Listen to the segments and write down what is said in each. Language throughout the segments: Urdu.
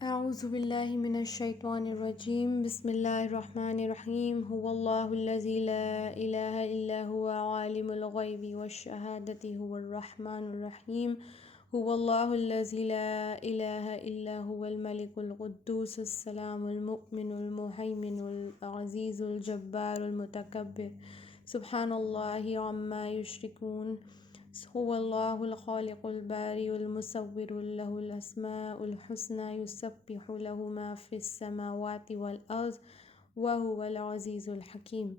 اعوذ باللہ من الشیطان الرجیم بسم اللہ الرحمن الرحیم هو اللہ الذی لا الہ الا هو عالم الغیب والشہادۃ هو الرحمن الرحیم هو اللہ الذی لا الہ الا هو الملک القدوس السلام المؤمن المہیمن العزیز الجبار المتکبر سبحان اللہ عما یشرکون هو اللہ الخالق الباری المصور له الاسماء الحسنى یسبح له ما فی السماوات والارض وهو العزیز الحکیم۔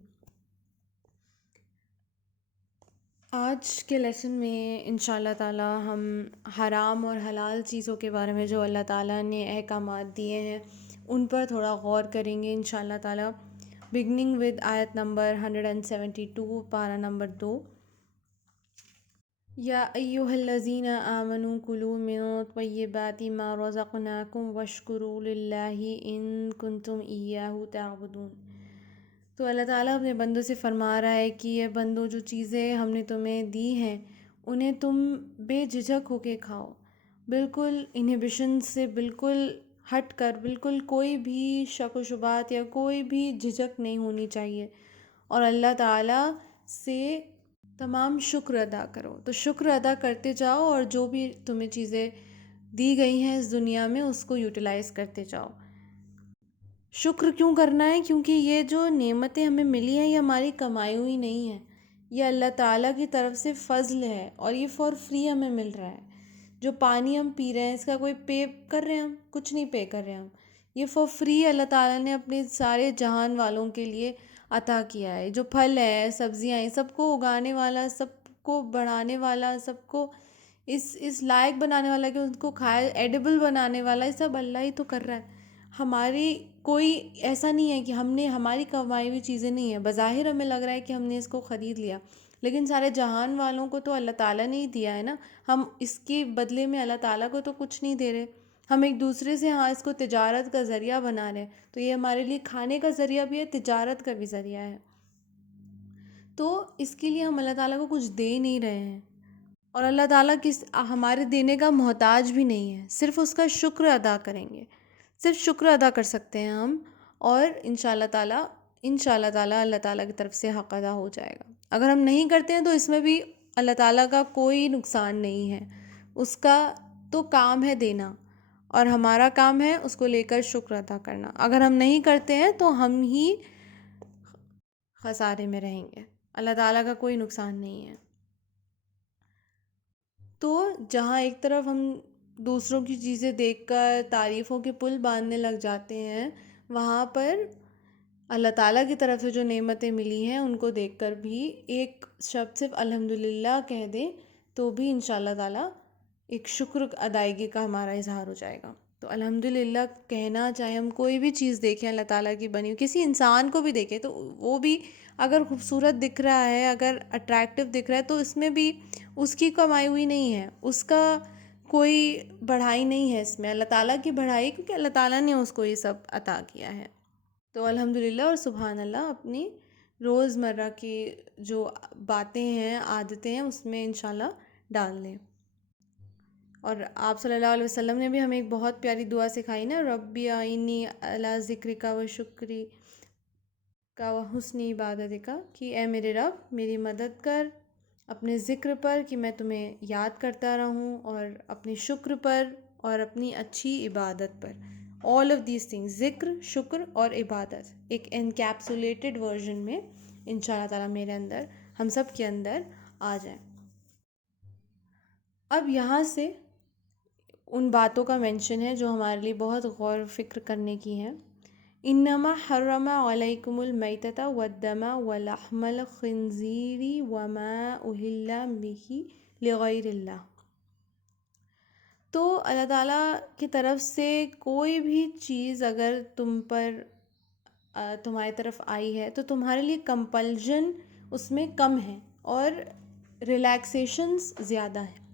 آج کے لیسن میں انشاءاللہ تعالی ہم حرام اور حلال چیزوں کے بارے میں جو اللہ تعالیٰ نے احکامات دیے ہیں ان پر تھوڑا غور کریں گے انشاءاللہ تعالی، بگننگ ود آیت نمبر 172 پارہ نمبر 2۔ یا ایہا الذین آمنوا کلوا من طیبات ما رزقناکم واشکروا للہ ان کنتم ایاہ تعبدون۔ تو اللہ تعالیٰ اپنے بندوں سے فرما رہا ہے کہ یہ بندوں، جو چیزیں ہم نے تمہیں دی ہیں انہیں تم بے جھجک ہو کے کھاؤ، بالکل انہیبیشن سے بالکل ہٹ کر، بالکل کوئی بھی شک و شبہات یا کوئی بھی جھجک نہیں ہونی چاہیے، اور اللہ تعالیٰ سے تمام شکر ادا کرو۔ تو شکر ادا کرتے جاؤ اور جو بھی تمہیں چیزیں دی گئی ہیں اس دنیا میں اس کو یوٹیلائز کرتے جاؤ۔ شکر کیوں کرنا ہے؟ کیونکہ یہ جو نعمتیں ہمیں ملی ہیں یہ ہماری کمائی ہوئی نہیں ہے، یہ اللہ تعالیٰ کی طرف سے فضل ہے، اور یہ فار فری ہمیں مل رہا ہے۔ جو پانی ہم پی رہے ہیں اس کا کوئی پے کر رہے ہیں؟ ہم کچھ نہیں پے کر رہے ہیں، ہم یہ فار فری اللہ تعالیٰ نے اپنے سارے جہان والوں کے لیے عطا کیا ہے۔ جو پھل ہے، سبزیاں ہیں، سب کو اگانے والا، سب کو بڑھانے والا، سب کو اس لائق بنانے والا کہ ان کو کھائے، ایڈیبل بنانے والا، یہ سب اللہ ہی تو کر رہا ہے۔ ہماری کوئی ایسا نہیں ہے کہ ہماری کمائی ہوئی چیزیں نہیں ہیں، بظاہر ہمیں لگ رہا ہے کہ ہم نے اس کو خرید لیا، لیکن سارے جہان والوں کو تو اللہ تعالیٰ نے ہی دیا ہے نا۔ ہم اس کے بدلے میں اللہ تعالیٰ کو تو کچھ نہیں دے رہے، ہم ایک دوسرے سے اس کو تجارت کا ذریعہ بنا رہے ہیں، تو یہ ہمارے لیے کھانے کا ذریعہ بھی ہے، تجارت کا بھی ذریعہ ہے، تو اس کے لیے ہم اللہ تعالیٰ کو کچھ دے نہیں رہے ہیں، اور اللہ تعالیٰ ہمارے دینے کا محتاج بھی نہیں ہے، صرف اس کا شکر ادا کریں گے، صرف شکر ادا کر سکتے ہیں ہم، اور انشاءاللہ تعالیٰ اللہ تعالیٰ کی طرف سے حق ادا ہو جائے گا۔ اگر ہم نہیں کرتے ہیں تو اس میں بھی اللہ تعالیٰ کا کوئی نقصان نہیں ہے، اس کا تو کام ہے دینا، اور ہمارا کام ہے اس کو لے کر شکر ادا کرنا۔ اگر ہم نہیں کرتے ہیں تو ہم ہی خسارے میں رہیں گے، اللہ تعالیٰ کا کوئی نقصان نہیں ہے۔ تو جہاں ایک طرف ہم دوسروں کی چیزیں دیکھ کر تعریفوں کے پل باندھنے لگ جاتے ہیں، وہاں پر اللہ تعالیٰ کی طرف سے جو نعمتیں ملی ہیں ان کو دیکھ کر بھی ایک شبد صرف الحمدللہ کہہ دیں تو بھی انشاءاللہ تعالیٰ ایک شکر ادائیگی کا ہمارا اظہار ہو جائے گا۔ تو الحمدللہ کہنا، چاہے ہم کوئی بھی چیز دیکھیں اللہ تعالیٰ کی بنی ہوئی، کسی انسان کو بھی دیکھیں تو وہ بھی اگر خوبصورت دکھ رہا ہے، اگر اٹریکٹیو دکھ رہا ہے، تو اس میں بھی اس کی کمائی ہوئی نہیں ہے، اس کا کوئی بڑھائی نہیں ہے، اس میں اللہ تعالیٰ کی بڑھائی، کیونکہ اللہ تعالیٰ نے اس کو یہ سب عطا کیا ہے۔ تو الحمدللہ اور سبحان اللہ اپنی روز مرہ کی جو باتیں ہیں، عادتیں ہیں، اس میں انشاءاللہ ڈال لیں۔ اور آپ صلی اللہ علیہ وسلم نے بھی ہمیں ایک بہت پیاری دعا سکھائی نا، ربی اعنی علی ذکرک و شکرک و حسن عبادتک، کہ اے میرے رب میری مدد کر اپنے ذکر پر، کہ میں تمہیں یاد کرتا رہوں، اور اپنے شکر پر اور اپنی اچھی عبادت پر۔ آل آف دیز تھنگز، ذکر، شکر اور عبادت، ایک انکیپسولیٹڈ ورژن میں انشاءاللہ تعالیٰ میرے اندر، ہم سب کے اندر آ جائیں۔ اب یہاں سے ان باتوں کا مینشن ہے جو ہمارے لیے بہت غور و فکر کرنے کی ہیں۔ انما حرم علیکم المیتۃ والدم ولحم الخنزیر وما اہل بہ لغیر اللہ۔ تو اللہ تعالیٰ کی طرف سے کوئی بھی چیز اگر تم پر تمہاری طرف آئی ہے تو تمہارے لیے کمپلژن اس میں کم ہے اور ریلیکسیشنز زیادہ ہیں۔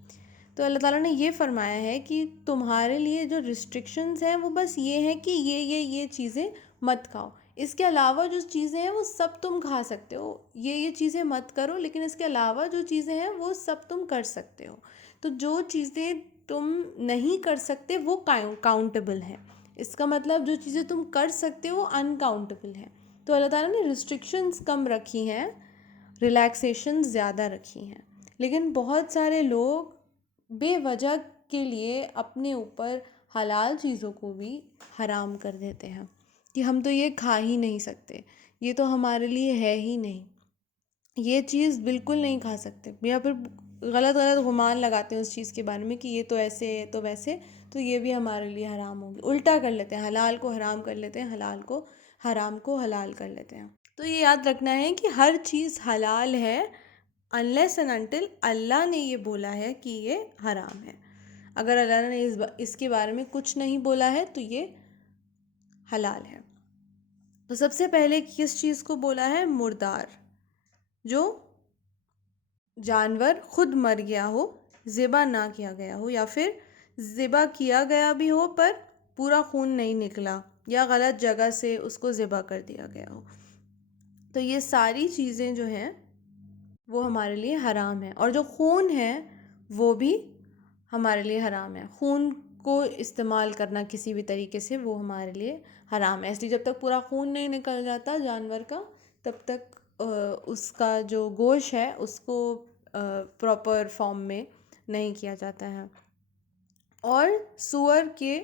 تو اللہ تعالیٰ نے یہ فرمایا ہے کہ تمہارے لیے جو ریسٹرکشنز ہیں وہ بس یہ ہیں کہ یہ چیزیں مت کھاؤ، اس کے علاوہ جو چیزیں ہیں وہ سب تم کھا سکتے ہو، یہ چیزیں مت کرو، لیکن اس کے علاوہ جو چیزیں ہیں وہ سب تم کر سکتے ہو۔ تو جو چیزیں تم نہیں کر سکتے وہ کاؤنٹیبل ہے. اس کا مطلب جو چیزیں تم کر سکتے ہو وہ انکاؤنٹیبل ہیں. تو اللہ تعالیٰ نے ریسٹرکشنز کم رکھی ہیں، ریلیکسیشن زیادہ رکھی ہیں. لیکن بہت سارے لوگ بے وجہ کے لیے اپنے اوپر حلال چیزوں کو بھی حرام کر دیتے ہیں کہ ہم تو یہ کھا ہی نہیں سکتے، یہ تو ہمارے لیے ہے ہی نہیں، یہ چیز بالکل نہیں کھا سکتے، یا پھر غلط گمان لگاتے ہیں اس چیز کے بارے میں کہ یہ تو ایسے ہے تو ویسے، تو یہ بھی ہمارے لیے حرام ہوگی. الٹا کر لیتے ہیں، حلال کو حرام کر لیتے ہیں، حرام کو حلال کر لیتے ہیں. تو یہ یاد رکھنا ہے کہ ہر چیز حلال ہے unless and until اللہ نے یہ بولا ہے کہ یہ حرام ہے. اگر اللہ نے اس کے بارے میں کچھ نہیں بولا ہے تو یہ حلال ہے. تو سب سے پہلے کس چیز کو بولا ہے؟ مردار، جو جانور خود مر گیا ہو، ذبح نہ کیا گیا ہو، یا پھر ذبح کیا گیا بھی ہو پر پورا خون نہیں نکلا، یا غلط جگہ سے اس کو ذبح کر دیا گیا ہو. تو یہ ساری چیزیں جو ہیں وہ ہمارے لیے حرام ہیں. اور جو خون ہے وہ بھی ہمارے لیے حرام ہے. خون کو استعمال کرنا کسی بھی طریقے سے وہ ہمارے لیے حرام ہے. اس لیے جب تک پورا خون نہیں نکل جاتا جانور کا، تب تک اس کا جو گوشت ہے اس کو پراپر فارم میں نہیں کیا جاتا ہے. اور سور کے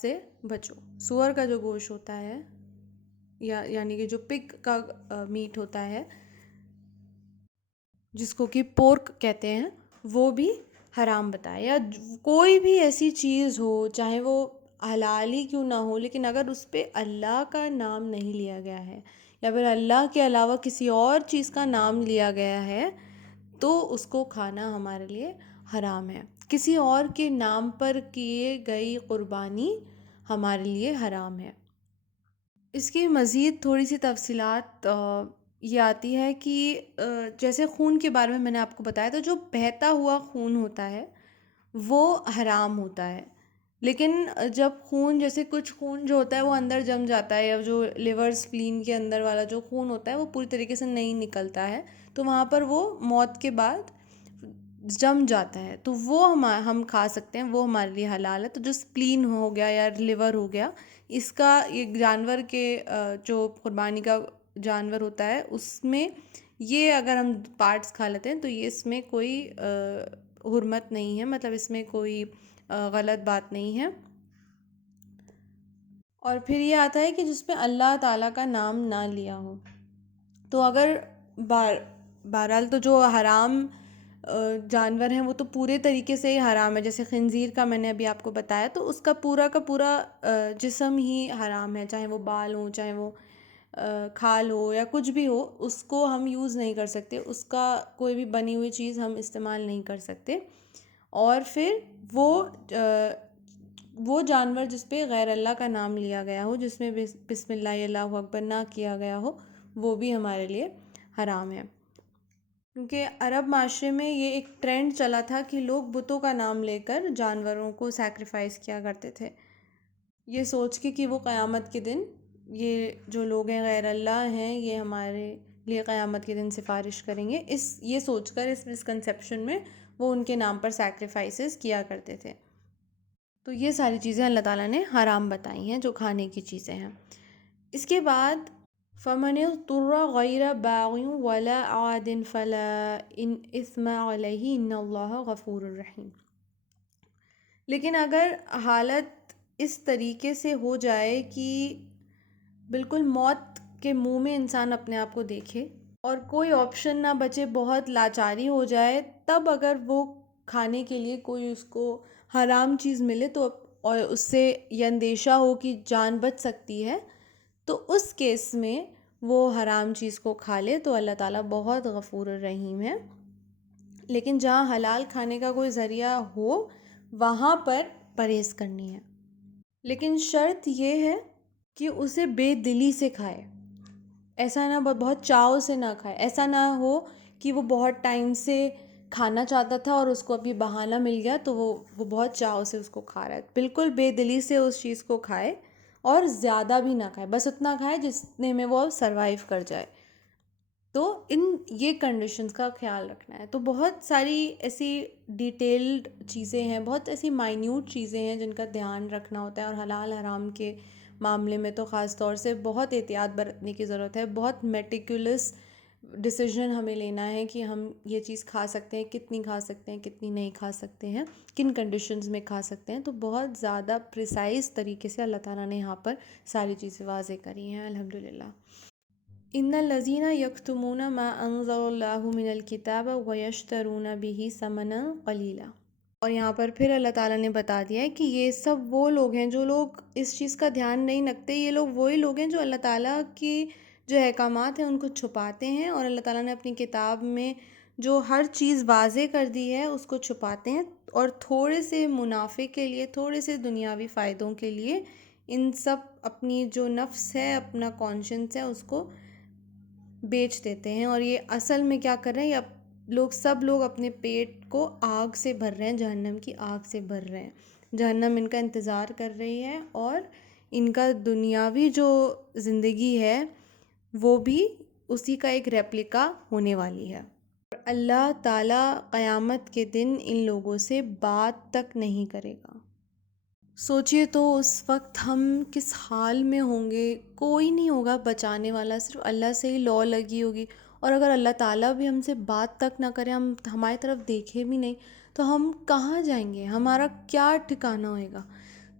سے بچو. سور کا جو گوشت ہوتا ہے، یعنی کہ جو پگ کا میٹ ہوتا ہے جس کو کہ پورک کہتے ہیں، وہ بھی حرام بتایا. یا کوئی بھی ایسی چیز ہو، چاہے وہ حلال ہی کیوں نہ ہو، لیکن اگر اس پہ اللہ کا نام نہیں لیا گیا ہے، یا پھر اللہ کے علاوہ کسی اور چیز کا نام لیا گیا ہے، تو اس کو کھانا ہمارے لیے حرام ہے. کسی اور کے نام پر کیے گئی قربانی ہمارے لیے حرام ہے. اس کی مزید تھوڑی سی تفصیلات یہ آتی ہے کہ جیسے خون کے بارے میں نے آپ کو بتایا، تو جو بہتا ہوا خون ہوتا ہے وہ حرام ہوتا ہے. لیکن جب خون، جیسے کچھ خون جو ہوتا ہے وہ اندر جم جاتا ہے، یا جو لیور سپلین کے اندر والا جو خون ہوتا ہے وہ پوری طریقے سے نہیں نکلتا ہے، تو وہاں پر وہ موت کے بعد جم جاتا ہے، تو وہ ہم کھا سکتے ہیں، وہ ہمارے لیے حلال ہے. تو جو سپلین ہو گیا یا لیور ہو گیا، اس کا ایک جانور کے جو قربانی کا جانور ہوتا ہے اس میں یہ اگر ہم پارٹس کھا لیتے ہیں تو یہ اس میں کوئی حرمت نہیں ہے، مطلب اس میں کوئی غلط بات نہیں ہے. اور پھر یہ آتا ہے کہ جس پہ اللہ تعالیٰ کا نام نہ لیا ہو. تو اگر بہرحال تو جو حرام جانور ہیں وہ تو پورے طریقے سے ہی حرام ہے. جیسے خنزیر کا میں نے ابھی آپ کو بتایا، تو اس کا کا پورا جسم ہی حرام ہے، چاہے وہ بال ہوں، چاہے وہ کھال ہو، یا کچھ بھی ہو، اس کو ہم یوز نہیں کر سکتے، اس کا کوئی بھی بنی ہوئی چیز ہم استعمال نہیں کر سکتے. اور پھر وہ جانور جس پہ غیر اللہ کا نام لیا گیا ہو، جس میں بسم اللہ اللہ اکبر نہ کیا گیا ہو، وہ بھی ہمارے لیے حرام ہے. کیونکہ عرب معاشرے میں یہ ایک ٹرینڈ چلا تھا کہ لوگ بتوں کا نام لے کر جانوروں کو سیکریفائس کیا کرتے تھے، یہ سوچ کے کہ وہ قیامت کے دن، یہ جو لوگ ہیں غیر اللہ ہیں، یہ ہمارے لیے قیامت کے دن سفارش کریں گے. یہ سوچ کر اس مسکنسیپشن میں وہ ان کے نام پر سیکریفائسز کیا کرتے تھے. تو یہ ساری چیزیں اللہ تعالیٰ نے حرام بتائی ہیں جو کھانے کی چیزیں ہیں. اس کے بعد فَمَنِ اضْطُرَّ غَيْرَ بَاغٍ وَلَا عَادٍ فَلَا إِثْمَ عَلَيْهِ إِنَّ اللَّهَ غَفُورٌ رَحِيمٌ. لیکن اگر حالت اس طریقے سے ہو جائے کہ بالکل موت کے منہ میں انسان اپنے آپ کو دیکھے اور کوئی آپشن نہ بچے، بہت لاچاری ہو جائے، تب اگر وہ کھانے کے لیے کوئی اس کو حرام چیز ملے تو، اور اس سے یہ اندیشہ ہو کہ جان بچ سکتی ہے، تو اس کیس میں وہ حرام چیز کو کھا لے، تو اللہ تعالیٰ بہت غفور الرحیم ہے. لیکن جہاں حلال کھانے کا کوئی ذریعہ ہو وہاں پر پرہیز کرنی ہے. لیکن شرط یہ ہے کہ اسے بے دلی سے کھائے، ایسا نہ بہت چاؤ سے نہ کھائے. ایسا نہ ہو کہ وہ بہت ٹائم سے کھانا چاہتا تھا اور اس کو ابھی بہانہ مل گیا تو وہ بہت چاؤ سے اس کو کھا رہا ہے. بالکل بے دلی سے اس چیز کو کھائے، اور زیادہ بھی نہ کھائے، بس اتنا کھائے جتنے میں وہ سروائیو کر جائے. تو ان یہ کنڈیشنز کا خیال رکھنا ہے. تو بہت ساری ایسی ڈیٹیلڈ چیزیں ہیں، بہت ایسی مائنیوٹ چیزیں ہیں جن کا دھیان رکھنا ہوتا ہے، اور حلال حرام کے معاملے میں تو خاص طور سے بہت احتیاط برتنے کی ضرورت ہے. بہت میٹیکولس ڈیسیژن ہمیں لینا ہے کہ ہم یہ چیز کھا سکتے ہیں، کتنی کھا سکتے ہیں، کتنی نہیں کھا سکتے ہیں، کن کنڈیشنز میں کھا سکتے ہیں. تو بہت زیادہ پریسائز طریقے سے اللہ تعالیٰ نے یہاں پر ساری چیزیں واضح کری ہیں الحمدللہ. ان الذین یکتمون ما انزل اللہ من الکتاب ویشترون به ثمنا قلیلا. اور یہاں پر پھر اللہ تعالیٰ نے بتا دیا ہے کہ یہ سب وہ لوگ ہیں جو لوگ اس چیز کا دھیان نہیں رکھتے. یہ لوگ وہی لوگ ہیں جو اللہ تعالیٰ کی جو احکامات ہیں ان کو چھپاتے ہیں، اور اللہ تعالیٰ نے اپنی کتاب میں جو ہر چیز واضح کر دی ہے اس کو چھپاتے ہیں، اور تھوڑے سے منافع کے لیے، تھوڑے سے دنیاوی فائدوں کے لیے ان سب اپنی جو نفس ہے، اپنا کانشنس ہے، اس کو بیچ دیتے ہیں. اور یہ اصل میں کیا کر رہے ہیں، یہ سب لوگ اپنے پیٹ کو آگ سے بھر رہے ہیں، جہنم کی آگ سے بھر رہے ہیں. جہنم ان کا انتظار کر رہی ہے، اور ان کا دنیاوی جو زندگی ہے وہ بھی اسی کا ایک ریپلیکا ہونے والی ہے. اللہ تعالیٰ قیامت کے دن ان لوگوں سے بات تک نہیں کرے گا. سوچئے تو اس وقت ہم کس حال میں ہوں گے. کوئی نہیں ہوگا بچانے والا، صرف اللہ سے ہی لو لگی ہوگی. اور اگر اللہ تعالیٰ بھی ہم سے بات تک نہ کرے، ہماری طرف دیکھے بھی نہیں، تو ہم کہاں جائیں گے؟ ہمارا کیا ٹھکانہ ہوئے گا؟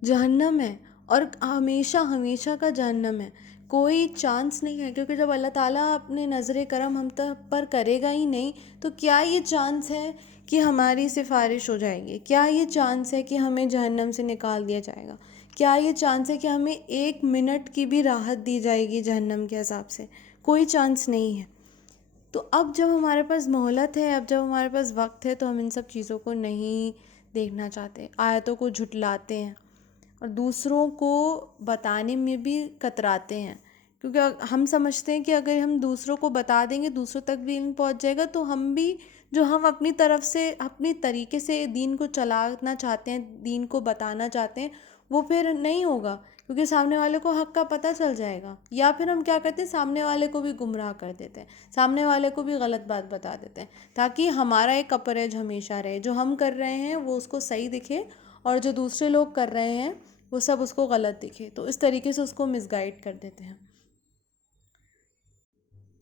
جہنم ہے، اور ہمیشہ ہمیشہ کا جہنم ہے. کوئی چانس نہیں ہے، کیونکہ جب اللہ تعالیٰ اپنے نظر کرم ہم پر کرے گا ہی نہیں، تو کیا یہ چانس ہے کہ ہماری سفارش ہو جائے گی؟ کیا یہ چانس ہے کہ ہمیں جہنم سے نکال دیا جائے گا؟ کیا یہ چانس ہے کہ ہمیں 1 منٹ کی بھی راحت دی جائے گی جہنم کے عذاب سے؟ کوئی چانس نہیں ہے. تو اب جب ہمارے پاس مہلت ہے، اب جب ہمارے پاس وقت ہے، تو ہم ان سب چیزوں کو نہیں دیکھنا چاہتے، آیتوں کو جھٹلاتے ہیں، اور دوسروں کو بتانے میں بھی کتراتے ہیں. کیونکہ ہم سمجھتے ہیں کہ اگر ہم دوسروں کو بتا دیں گے، دوسروں تک بھی علم پہنچ جائے گا، تو ہم بھی جو ہم اپنی طرف سے اپنی طریقے سے دین کو چلانا چاہتے ہیں، دین کو بتانا چاہتے ہیں، وہ پھر نہیں ہوگا، کیونکہ سامنے والے کو حق کا پتہ چل جائے گا. یا پھر ہم کیا کرتے ہیں، سامنے والے کو بھی گمراہ کر دیتے ہیں، سامنے والے کو بھی غلط بات بتا دیتے ہیں، تاکہ ہمارا ایک کورج ہمیشہ رہے. جو ہم کر رہے ہیں وہ اس کو صحیح دکھے، اور جو دوسرے لوگ کر رہے ہیں وہ سب اس کو غلط دکھے. تو اس طریقے سے اس کو مس گائیڈ کر دیتے ہیں.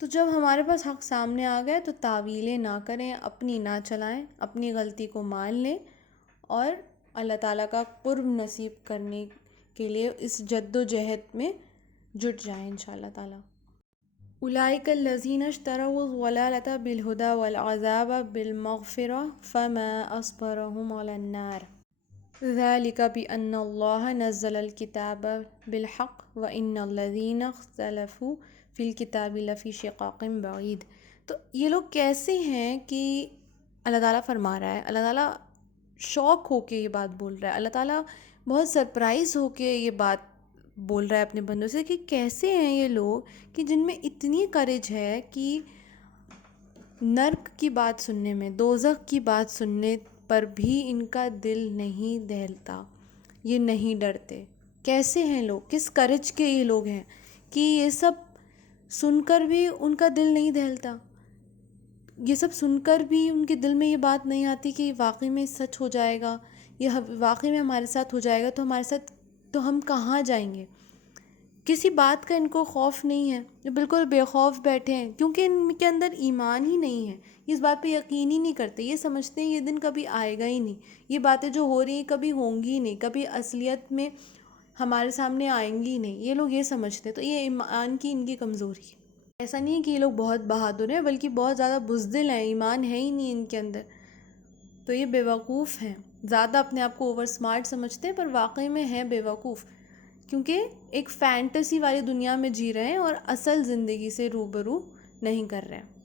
تو جب ہمارے پاس حق سامنے آ گئے تو تعویلیں نہ کریں، اپنی نہ چلائیں، اپنی غلطی کو مان لیں، اور اللہ تعالیٰ کا قرب نصیب کرنے کے لیے اس جد و جہد میں جٹ جائیں انشاءاللہ تعالیٰ. اولئک الذین اشتروا الضلالۃ بالہدی والعذاب بالمغفرۃ فما اصبرهم علی النار ذلک بأن اللہ نزل الکتاب بالحق وإن الذین اختلفوا فی الکتاب لفی شقاق بعید. تو یہ لوگ کیسے ہیں کہ اللہ تعالیٰ فرما رہا ہے، اللہ تعالیٰ شوق ہو کے یہ بات بول رہا ہے، اللہ تعالیٰ بہت سرپرائز ہو کے یہ بات بول رہا ہے اپنے بندوں سے، کہ کیسے ہیں یہ لوگ کہ جن میں اتنی کریج ہے کہ نرک کی بات سننے میں، دوزخ کی بات سننے پر بھی ان کا دل نہیں دہلتا، یہ نہیں ڈرتے. کیسے ہیں لوگ، کس کریج کے یہ لوگ ہیں کہ یہ سب سن کر بھی ان کا دل نہیں دہلتا، یہ سب سن کر بھی ان کے دل میں یہ بات نہیں آتی کہ واقعی میں سچ ہو جائے گا، یہ واقعی میں ہمارے ساتھ ہو جائے گا، تو ہمارے ساتھ تو ہم کہاں جائیں گے. کسی بات کا ان کو خوف نہیں ہے، یہ بالکل بے خوف بیٹھے ہیں، کیونکہ ان کے اندر ایمان ہی نہیں ہے. اس بات پہ یقین ہی نہیں کرتے، یہ سمجھتے ہیں یہ دن کبھی آئے گا ہی نہیں، یہ باتیں جو ہو رہی ہیں کبھی ہوں گی ہی نہیں، کبھی اصلیت میں ہمارے سامنے آئیں گی ہی نہیں. یہ لوگ یہ سمجھتے ہیں. تو یہ ایمان کی ان کی کمزوری ہے. ایسا نہیں ہے کہ یہ لوگ بہت بہادر ہیں، بلکہ بہت زیادہ بزدل ہیں، ایمان ہے ہی نہیں ان کے اندر. تو یہ بیوقوف ہیں، زیادہ اپنے آپ کو اوور سمارٹ سمجھتے ہیں، پر واقعی میں ہیں بیوقوف، کیونکہ ایک فینٹیسی والی دنیا میں جی رہے ہیں اور اصل زندگی سے روبرو نہیں کر رہے ہیں.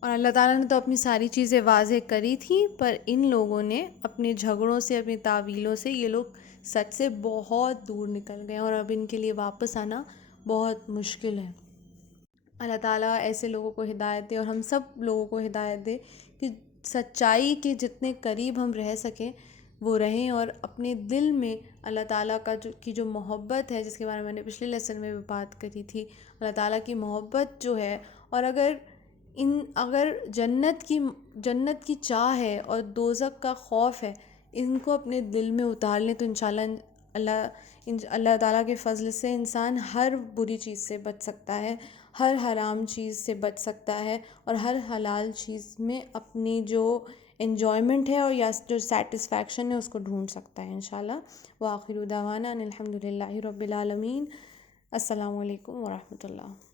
اور اللہ تعالیٰ نے تو اپنی ساری چیزیں واضح کری تھیں، پر ان لوگوں نے اپنے جھگڑوں سے، اپنی تعویلوں سے، یہ لوگ سچ سے بہت دور نکل گئے، اور اب ان کے لیے واپس آنا بہت مشکل ہے. اللہ تعالیٰ ایسے لوگوں کو ہدایت دے، اور ہم سب لوگوں کو ہدایت دے کہ سچائی کے جتنے قریب ہم رہ سکیں وہ رہیں، اور اپنے دل میں اللہ تعالیٰ کی جو محبت ہے، جس کے بارے میں نے پچھلے لیسن میں بھی بات کری تھی، اللہ تعالیٰ کی محبت جو ہے، اور اگر جنت کی چاہ ہے اور دوزخ کا خوف ہے، ان کو اپنے دل میں اتار لیں تو انشاءاللہ اللہ تعالیٰ کے فضل سے انسان ہر بری چیز سے بچ سکتا ہے، ہر حرام چیز سے بچ سکتا ہے، اور ہر حلال چیز میں اپنی جو انجوائمنٹ ہے اور یا جو سیٹسفیکشن ہے اس کو ڈھونڈ سکتا ہے انشاءاللہ۔ وآخر دعوانا ان الحمد للہ رب العالمین۔ السلام علیکم ورحمۃ اللہ۔